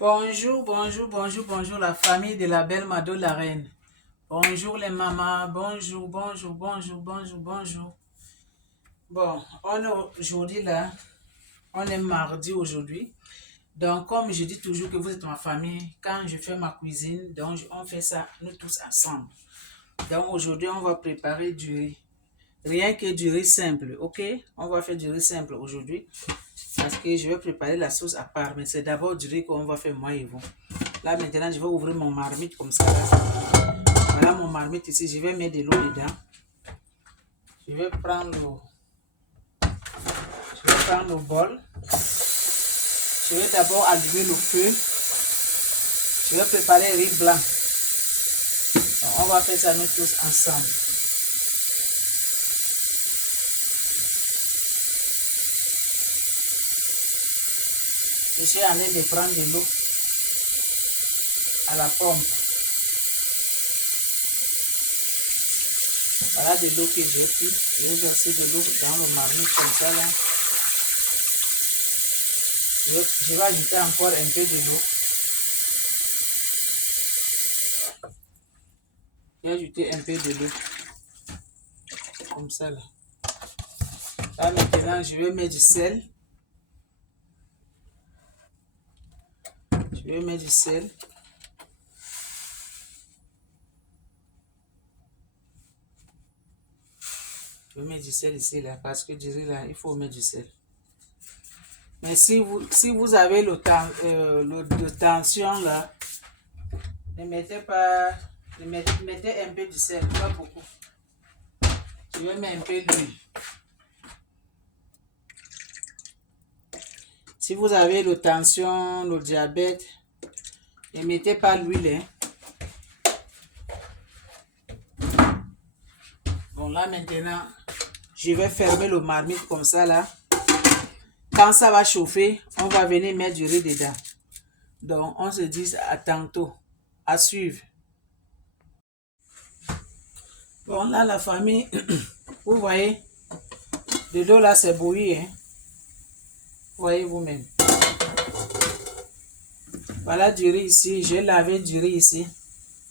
Bonjour, bonjour, bonjour, bonjour la famille de la belle Mado la reine. Bonjour les mamans, bonjour, bonjour, bonjour, bonjour, bonjour. Bon, on est aujourd'hui là, on est mardi aujourd'hui. Donc comme je dis toujours que vous êtes ma famille, quand je fais ma cuisine, donc on fait ça nous tous ensemble. Donc aujourd'hui on va préparer du riz. Rien que du riz simple, ok? On va faire du riz simple aujourd'hui. Parce que je vais préparer la sauce à part. Mais c'est d'abord du riz qu'on va faire moi et vous. Là maintenant je vais ouvrir mon marmite comme ça. Là. Voilà mon marmite ici. Je vais mettre de l'eau dedans. Je vais prendre le bol. Je vais d'abord allumer le feu. Je vais préparer le riz blanc. Donc, on va faire ça nous tous ensemble. Je suis en train de prendre de l'eau à la pompe. Voilà de l'eau que j'ai pris. Je vais verser de l'eau dans le marmite comme ça là. Je vais ajouter encore un peu de l'eau. Je vais ajouter un peu de l'eau. Comme ça là. Là maintenant je vais mettre du sel. Je vais mettre du sel. Je vais mettre du sel ici là parce que du riz là il faut mettre du sel. Mais si vous avez le tension là, ne mettez pas, mettez un peu de sel, pas beaucoup. Je vais mettre un peu d'huile. Si vous avez le tension, le diabète, ne mettez pas l'huile. Hein. Bon là maintenant, je vais fermer le marmite comme ça là. Quand ça va chauffer, on va venir mettre du riz dedans. Donc on se dit à tantôt, à suivre. Bon là la famille, vous voyez, de l'eau là c'est bouilli. Hein. Voyez vous-même. Voilà du riz ici. J'ai lavé du riz ici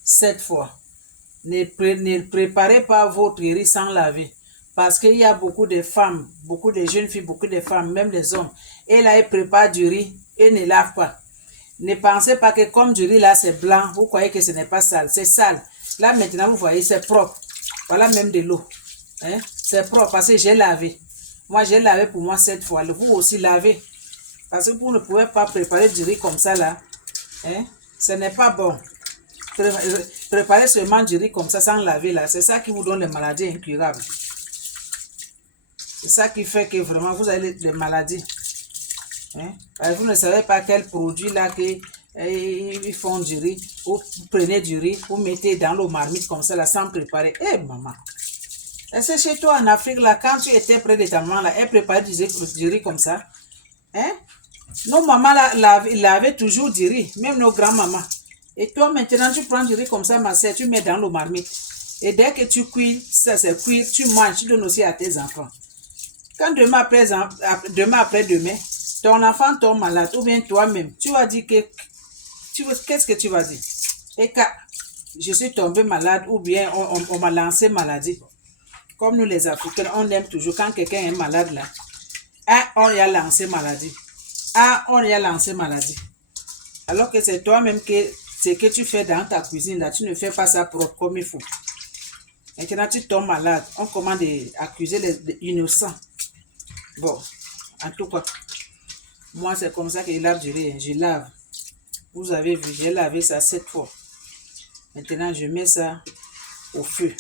7 fois. Ne préparez pas votre riz sans laver. Parce qu'il y a beaucoup de femmes, beaucoup de jeunes filles, beaucoup de femmes, même les hommes. Et là, ils préparent du riz et ne lavent pas. Ne pensez pas que comme du riz là, c'est blanc, vous croyez que ce n'est pas sale. C'est sale. Là, maintenant, vous voyez, c'est propre. Voilà même de l'eau. Hein? C'est propre parce que j'ai lavé. Moi, j'ai lavé pour moi 7 fois. Vous aussi lavez. Parce que vous ne pouvez pas préparer du riz comme ça là. Hein? Ce n'est pas bon. Préparer seulement du riz comme ça sans laver là. C'est ça qui vous donne les maladies incurables. C'est ça qui fait que vraiment vous avez des maladies. Hein? Vous ne savez pas quel produit là ils font du riz. Vous prenez du riz, vous mettez dans l'eau marmite comme ça là sans préparer. Eh maman! Est-ce que chez toi en Afrique là, quand tu étais près de ta maman là, elle préparait du riz comme ça? Hein? Nos mamans là, lavaient toujours du riz, même nos grands-mamans. Et toi maintenant tu prends du riz comme ça, ma soeur, tu mets dans l'eau marmite. Et dès que tu cuis, ça c'est cuire, tu manges, tu donnes aussi à tes enfants. Quand demain après-demain, ton enfant tombe malade, ou bien toi-même, tu vas dire que, qu'est-ce que tu vas dire? Et quand je suis tombé malade, ou bien on m'a lancé maladie. Comme nous les Africains, on aime toujours, quand quelqu'un est malade là, ah, on lui a lancé maladie. Ah, on lui a lancé maladie. Alors que c'est toi-même que ce que tu fais dans ta cuisine là, tu ne fais pas ça propre comme il faut. Maintenant, tu tombes malade. On commence à accuser les innocents. Bon, en tout cas, moi, c'est comme ça que je lave du riz. Je lave. Vous avez vu, j'ai lavé ça 7 fois. Maintenant, je mets ça au feu.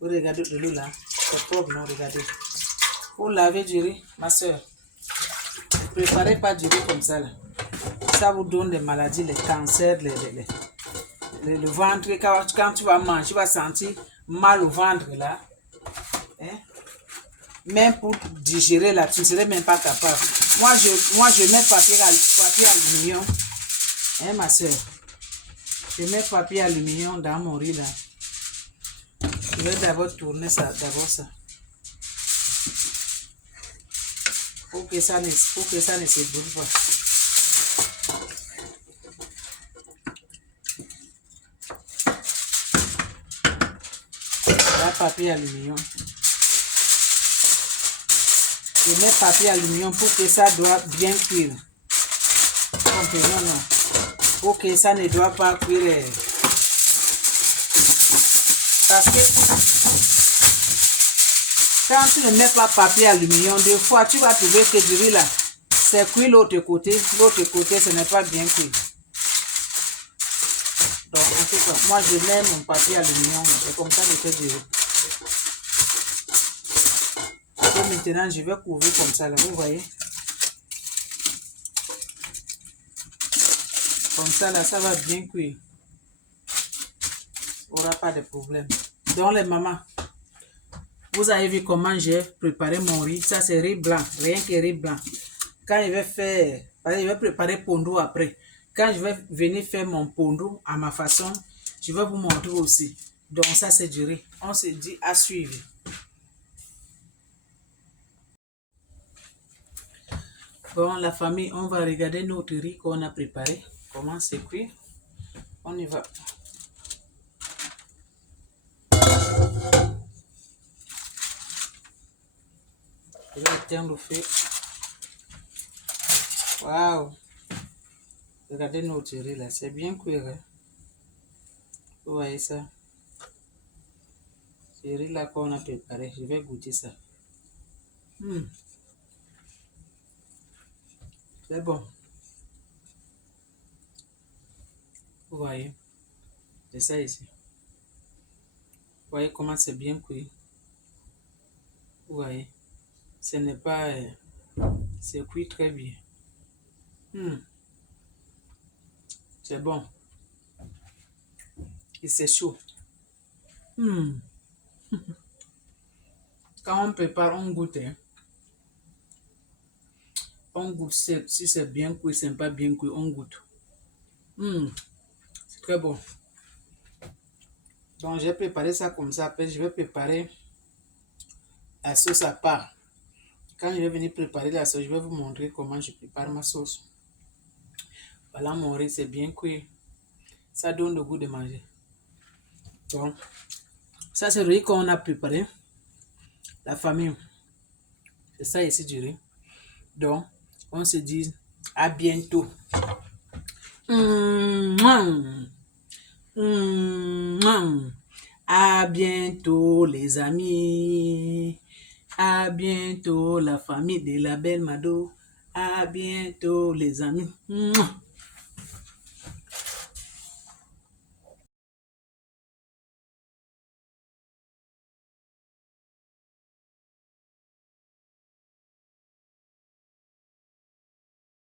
Vous regardez de l'eau là. C'est propre, non? Regardez. Pour laver du riz, ma soeur, ne préparez pas du riz comme ça là. Ça vous donne des maladies, les cancers, le ventre. Quand tu vas manger, tu vas sentir mal au ventre là. Hein? Même pour digérer là, tu ne serais même pas capable. Moi, je mets papier aluminium. Hein, ma soeur? Je mets papier aluminium dans mon riz là. Je vais d'abord tourner ça, ça. Pour que ça ne se brûle pas. papier aluminium. Je mets papier aluminium pour que ça doit bien cuire. Comprenez, non? Pour que ça ne doit pas cuire. Parce que quand tu ne mets pas papier aluminium, des fois tu vas trouver que du riz là, c'est cuit l'autre côté ce n'est pas bien cuit. Donc en tout cas, moi je mets mon papier aluminium, c'est comme ça que je fais du riz. Et maintenant je vais couvrir comme ça là, vous voyez. Comme ça là, ça va bien cuire. Il n'y aura pas de problème. Donc les mamans, vous avez vu comment j'ai préparé mon riz. Ça c'est riz blanc, rien que riz blanc. Quand je vais faire, je vais préparer pondo après. Quand je vais venir faire mon pondo à ma façon, je vais vous montrer aussi. Donc ça c'est du riz. On se dit à suivre. Bon la famille, on va regarder notre riz qu'on a préparé. Comment c'est cuit. On y va. Je vais éteindre le feu. Waouh! Regardez notre riz là, c'est bien cuit. Hein? Vous voyez ça? Ce riz là qu'on a préparé, je vais goûter ça. C'est bon. Vous voyez? C'est ça ici. Vous voyez comment c'est bien cuit? Vous voyez? Ce n'est pas... c'est cuit très bien. C'est bon. Et c'est chaud. Quand on prépare, on goûte. Hein. On goûte si c'est bien cuit, c'est pas bien cuit, on goûte. C'est très bon. Donc j'ai préparé ça comme ça. Après, je vais préparer la sauce à part. Quand je vais venir préparer la sauce, je vais vous montrer comment je prépare ma sauce. Voilà, mon riz, c'est bien cuit. Ça donne le goût de manger. Donc, ça c'est le riz qu'on a préparé. La famille. C'est ça ici du riz. Donc, on se dit à bientôt. À bientôt les amis. À bientôt la famille de la belle Mado. À bientôt les amis.